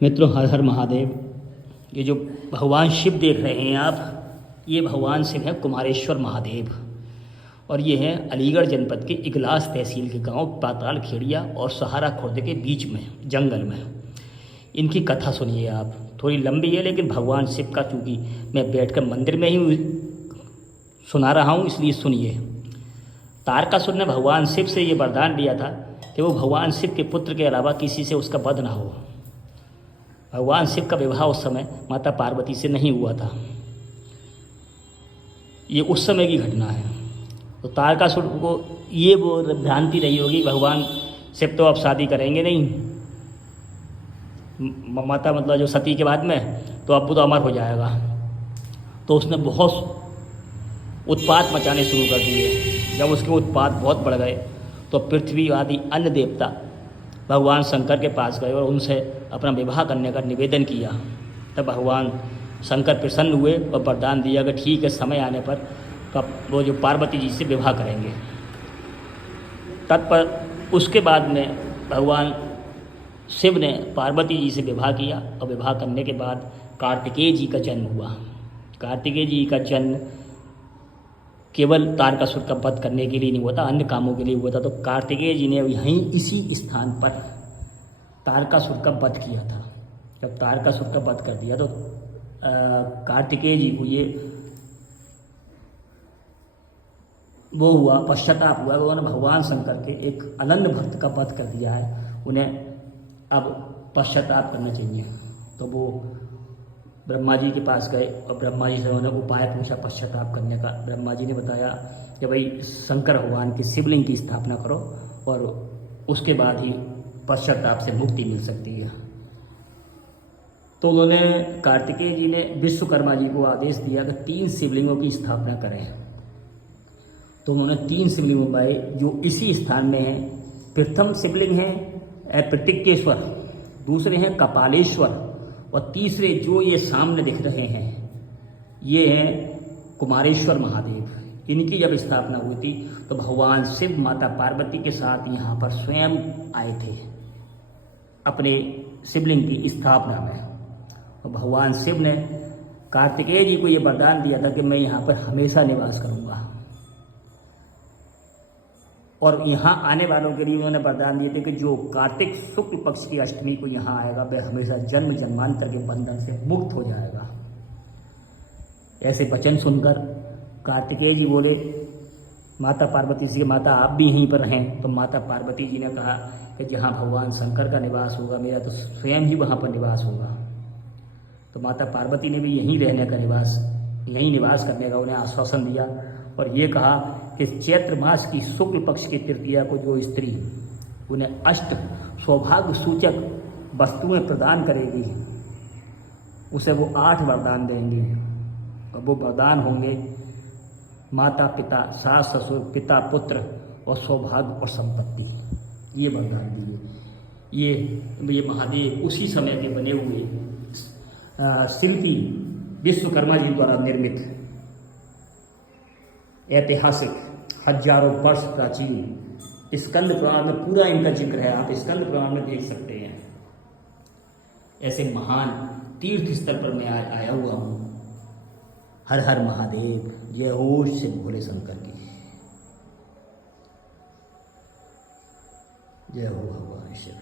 मित्रों, हर हर महादेव। ये जो भगवान शिव देख रहे हैं आप, ये भगवान शिव हैं कुमारेश्वर महादेव। और ये हैं अलीगढ़ जनपद के इगलास तहसील के गांव पाताल खेड़िया और सहारा खुर्द के बीच में जंगल में। इनकी कथा सुनिए आप। थोड़ी लंबी है, लेकिन भगवान शिव का, चूँकि मैं बैठकर मंदिर में ही सुना रहा हूँ, इसलिए सुनिए। तारकासुर ने भगवान शिव से ये वरदान लिया था कि वो भगवान शिव के पुत्र के अलावा किसी से उसका वध ना हो। भगवान शिव का विवाह उस समय माता पार्वती से नहीं हुआ था। ये उस समय की घटना है। तो तारकासुर को ये वो भ्रांति रही होगी, भगवान शिव तो अब शादी करेंगे नहीं, माता मतलब जो सती के बाद में, तो अब वो तो अमर हो जाएगा। तो उसने बहुत उत्पात मचाने शुरू कर दिए। जब उसके उत्पात बहुत बढ़ गए तो पृथ्वी आदि अन्य देवता भगवान शंकर के पास गए और उनसे अपना विवाह करने का निवेदन किया। तब भगवान शंकर प्रसन्न हुए और वरदान दिया कि ठीक है, समय आने पर वो जो पार्वती जी से विवाह करेंगे। तत्पर उसके बाद में भगवान शिव ने पार्वती जी से विवाह किया और विवाह करने के बाद कार्तिकेय जी का जन्म हुआ। कार्तिकेय जी का जन्म केवल तारकासुर का वध करने के लिए नहीं हुआ था, अन्य कामों के लिए हुआ था। तो कार्तिकेय जी ने यहीं इसी स्थान पर तारकासुर का वध किया था। जब तारकासुर का वध कर दिया तो कार्तिकेय जी को ये वो हुआ, पश्चाताप हुआ। उन्होंने भगवान शंकर के एक अनन्य भक्त का वध कर दिया है, उन्हें अब पश्चाताप करना चाहिए। तो वो ब्रह्मा जी के पास गए और ब्रह्मा जी से उन्होंने उपाय पूछा पश्चाताप करने का। ब्रह्मा जी ने बताया कि भाई शंकर भगवान के शिवलिंग की स्थापना करो और उसके बाद ही पश्चाताप से मुक्ति मिल सकती है। तो उन्होंने, कार्तिकेय जी ने विश्वकर्मा जी को आदेश दिया कि 3 शिवलिंगों की स्थापना करें। तो उन्होंने 3 शिवलिंग बनाए जो इसी स्थान में हैं। प्रथम शिवलिंग है प्रत्यकेश्वर, दूसरे हैं कपालेश्वर और तीसरे जो ये सामने दिख रहे हैं ये हैं कुमारेश्वर महादेव। इनकी जब स्थापना हुई थी तो भगवान शिव माता पार्वती के साथ यहाँ पर स्वयं आए थे अपने शिवलिंग की स्थापना में। और भगवान शिव ने कार्तिकेय जी को ये वरदान दिया था कि मैं यहाँ पर हमेशा निवास करूँगा। और यहाँ आने वालों के लिए उन्होंने वरदान दिए थे कि जो कार्तिक शुक्ल पक्ष की अष्टमी को यहाँ आएगा वह हमेशा जन्म जन्मांतर के बंधन से मुक्त हो जाएगा। ऐसे वचन सुनकर कार्तिकेय जी बोले माता पार्वती से, माता आप भी यहीं पर हैं। तो माता पार्वती जी ने कहा कि जहाँ भगवान शंकर का निवास होगा मेरा तो स्वयं ही वहाँ पर निवास होगा। तो माता पार्वती ने भी यहीं रहने का यहीं निवास करने का उन्हें आश्वासन दिया और ये कहा कि चैत्र मास की शुक्ल पक्ष की तृतीया को जो स्त्री उन्हें अष्ट सौभाग्य सूचक वस्तुएं प्रदान करेगी उसे वो 8 वरदान देंगे। और वो वरदान होंगे माता पिता, सास ससुर, पिता पुत्र और सौभाग्य और संपत्ति। ये वरदान दिए। ये महादेव उसी समय के बने हुए शिल्पी विश्वकर्मा जी द्वारा निर्मित ऐतिहासिक हजारों वर्ष प्राचीन स्कंद पुराण में पूरा इनका जिक्र है। आप स्कंद पुराण में देख सकते हैं। ऐसे महान तीर्थ स्थल पर मैं आया हुआ हूँ। हर हर महादेव। जय हो शिव भोले शंकर की जय हो भगवान शिव।